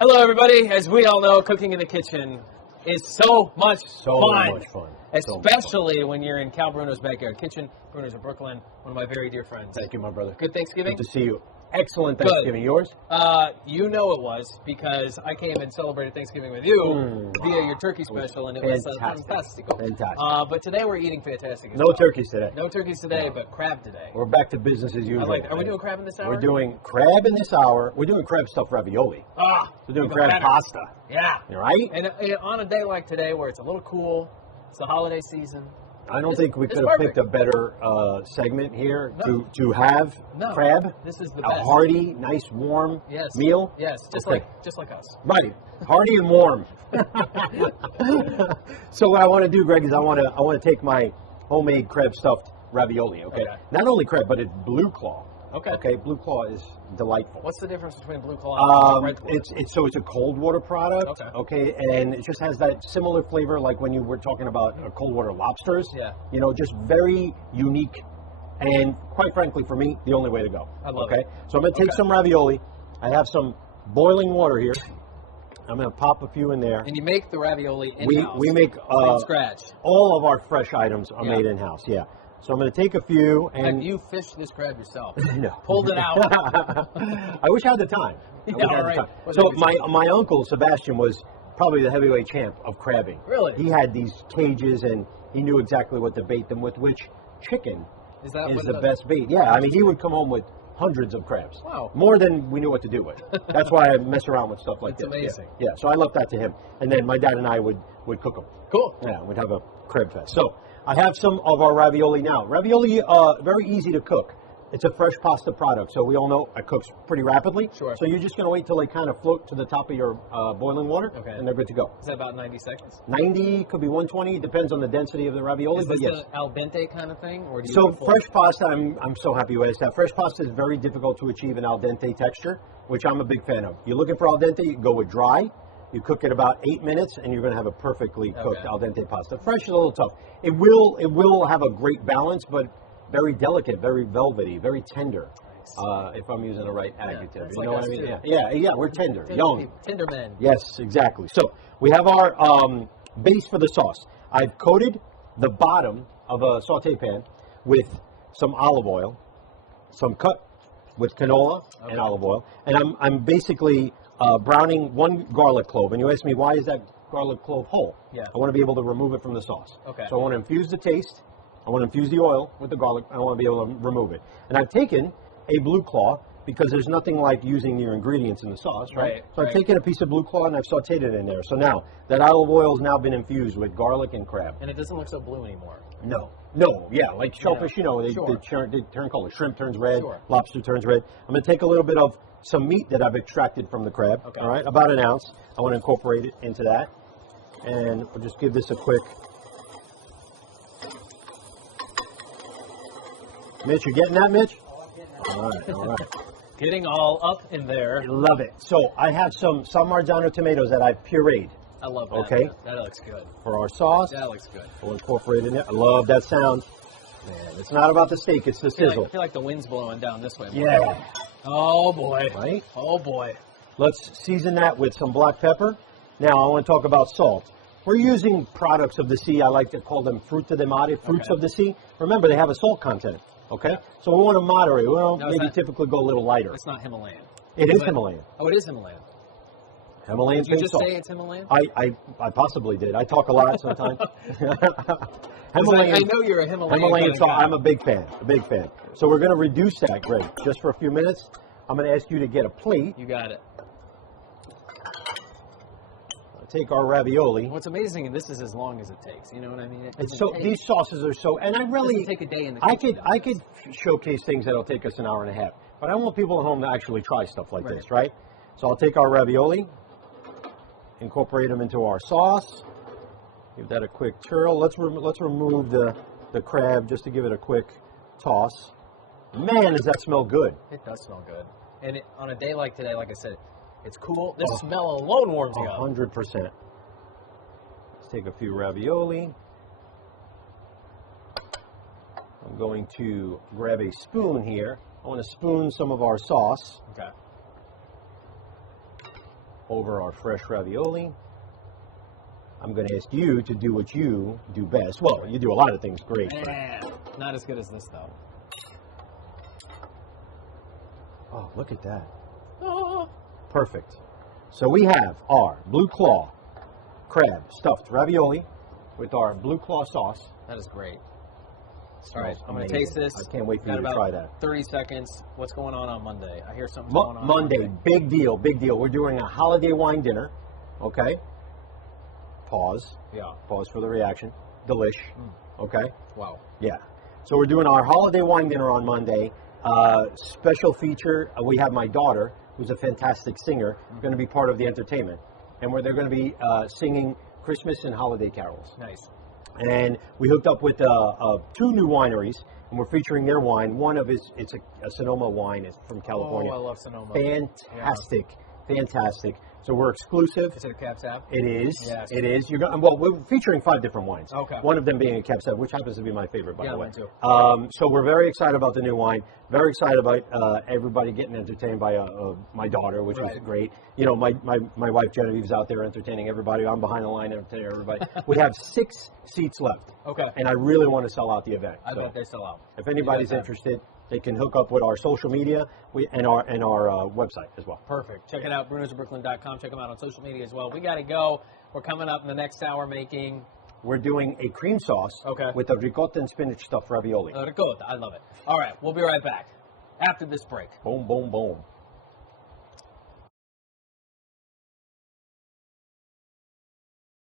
Hello, everybody. As we all know, cooking in the kitchen is so much fun. Especially when you're in Cal Bruno's backyard kitchen. Bruno's in Brooklyn, one of my very dear friends. Thank you, my brother. Good Thanksgiving? Good to see you. Excellent Thanksgiving. Good. Yours? You know it was because I came and celebrated Thanksgiving with you via your turkey special, and it was fantastic. Fantastic. But today we're eating fantastic as No well. turkeys today. No turkeys today, but crab today. We're back to business as usual. Are we doing crab in this hour? We're doing crab in this hour. We're doing crab stuffed ravioli. We're doing crab pasta. Yeah. All right? And on a day like today where it's a little cool, it's the holiday season. I don't think we could have picked a better segment here to have crab. This is the a best. Hearty, nice, warm meal. Yes, just like us. Right, hearty and warm. So what I want to do, Greg, is I want to take my homemade crab stuffed ravioli. Okay. Not only crab, but it's blue claw. Okay. Blue claw is delightful. What's the difference between blue claw and red claw? It's a cold water product. Okay, and it just has that similar flavor like when you were talking about cold water lobsters. Yeah. You know, just very unique, and quite frankly, for me, the only way to go. I love it. So I'm going to take some ravioli. I have some boiling water here. I'm going to pop a few in there. And you make the ravioli in-house? We make from scratch. All of our fresh items are made in-house. Yeah. So I'm going to take a few and... Have you fished this crab yourself? No. Pulled it out? I wish I had the time. So my uncle, Sebastian, was probably the heavyweight champ of crabbing. Really? He had these cages and he knew exactly what to bait them with, which chicken is the best bait. Yeah, I mean, he would come home with hundreds of crabs. Wow. More than we knew what to do with. That's why I mess around with stuff like this. It's amazing. Yeah, so I left that to him. And then my dad and I would cook them. Cool. Yeah, we'd have a crab fest. So I have some of our ravioli now. Ravioli, very easy to cook. It's a fresh pasta product, so we all know it cooks pretty rapidly. Sure. So you're just going to wait till they kind of float to the top of your boiling water, and they're good to go. Is that about 90 seconds? 90, could be 120, depends on the density of the ravioli. Is this an al dente kind of thing? Or do you fresh pasta, I'm so happy you asked that. Fresh pasta is very difficult to achieve an al dente texture, which I'm a big fan of. You're looking for al dente, you go with dry. You cook it about 8 minutes, and you're going to have a perfectly cooked al dente pasta. Fresh is a little tough. It will have a great balance, but very delicate, very velvety, very tender. If I'm using the right adjective, you know what I mean? Yeah. We're tender, young, tender men. Yes, exactly. So we have our base for the sauce. I've coated the bottom of a saute pan with some olive oil, some cut with canola and olive oil, and I'm basically browning one garlic clove. And you ask me, why is that garlic clove whole? Yeah. I want to be able to remove it from the sauce. Okay. So I want to infuse the taste. I want to infuse the oil with the garlic. I want to be able to remove it. And I've taken a blue claw because there's nothing like using your ingredients in the sauce, right? So I've taken a piece of blue claw and I've sauteed it in there. So now that olive oil has now been infused with garlic and crab. And it doesn't look so blue anymore. No, like shellfish, they turn color. Shrimp turns red, lobster turns red. I'm going to take a little bit of some meat that I've extracted from the crab, all right, about an ounce. I want to incorporate it into that. And we'll just give this a quick... Mitch, you getting that, Mitch? All right. Getting all up in there. I love it. So I have some San Marzano tomatoes that I've pureed. I love that. Okay. That looks good. For our sauce. That looks good. We'll incorporate it in there. I love that sound. Man, it's not about the steak, it's the sizzle. I feel like the wind's blowing down this way. Yeah. Oh, boy. Right? Oh, boy. Let's season that with some black pepper. Now I want to talk about salt. We're using products of the sea. I like to call them fruta de mare, fruits of the sea. Remember, they have a salt content. Okay, so we want to moderate. We don't typically go a little lighter. It's not Himalayan. It is Himalayan. Oh, it is Himalayan. Himalayan Did you just say it's Himalayan? I possibly did. I talk a lot sometimes. Himalayan. I know you're a Himalayan salt. I'm a big fan. So we're going to reduce that, Greg, just for a few minutes. I'm going to ask you to get a plate. You got it. Take our ravioli. What's amazing, and this is as long as it takes. You know what I mean? These sauces are so, and I really take a day in the kitchen. I could showcase things that'll take us an hour and a half, but I want people at home to actually try stuff like this, right? So I'll take our ravioli, incorporate them into our sauce, give that a quick twirl. Let's remove the crab just to give it a quick toss. Man, does that smell good? It does smell good, and on a day like today, like I said. It's cool. This smell alone warms you up. 100%. Let's take a few ravioli. I'm going to grab a spoon here. I want to spoon some of our sauce. Okay. over our fresh ravioli. I'm going to ask you to do what you do best. Well, you do a lot of things great. Not as good as this, though. Oh, look at that. Perfect. So we have our blue claw crab stuffed ravioli with our blue claw sauce. That is great. All right, I'm going to taste this. I can't wait for you to try that. 30 seconds. What's going on Monday? I hear something's going on. Monday, big deal, big deal. We're doing a holiday wine dinner, okay? Pause. Yeah. Pause for the reaction. Delish, okay? Wow. Yeah. So we're doing our holiday wine dinner on Monday. Special feature, we have my daughter, who's a fantastic singer, going to be part of the entertainment. And they're going to be singing Christmas and holiday carols. Nice. And we hooked up with 2 new wineries, and we're featuring their wine. One of it's a Sonoma wine. It's from California. Oh, I love Sonoma. Fantastic, fantastic. So we're exclusive. Is it a Cab Sav? It is. Yes. It is. Well, we're featuring 5 different wines. Okay. One of them being a Cab Sav, which happens to be my favorite, by the way. Mine too. So we're very excited about the new wine. Very excited about everybody getting entertained by my daughter, which is great. You know, my wife Genevieve's out there entertaining everybody. I'm behind the line entertaining everybody. We have 6 seats left. Okay. And I really want to sell out the event. I bet they sell out. If anybody's interested, they can hook up with our social media and our website as well. Perfect. Check it out, brunosofbrooklyn.com. Check them out on social media as well. We got to go. We're coming up in the next hour making... We're doing a cream sauce with a ricotta and spinach stuffed ravioli. Ricotta. I love it. All right. We'll be right back after this break. Boom, boom, boom.